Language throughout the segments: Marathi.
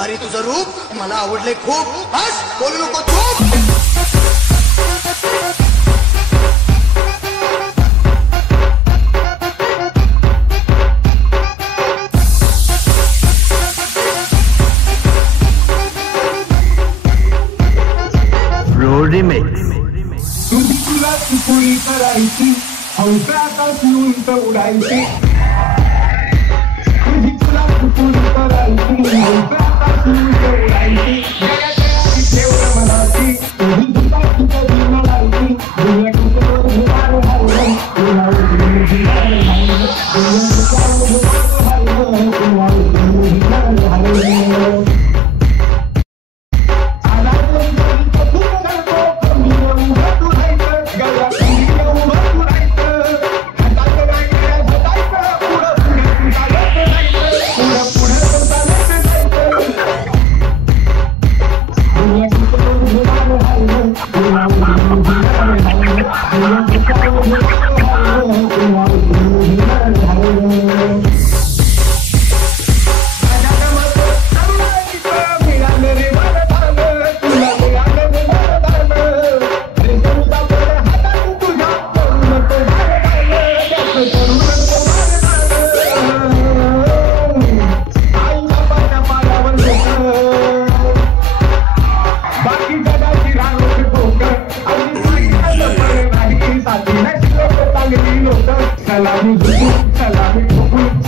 भारी तुझं रूप मला आवडले खूप. बस बोलू नको खूप. तुला चुकून करायची हौसात उंच उडायची. तुला चुकून करायची हौसात उंच उडायची. ठेवलं मनाची तुला कधी म्हणायची.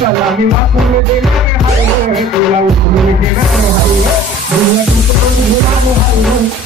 सलामी वाकून देणारे हाय तुला उचलून घेणारे हाय.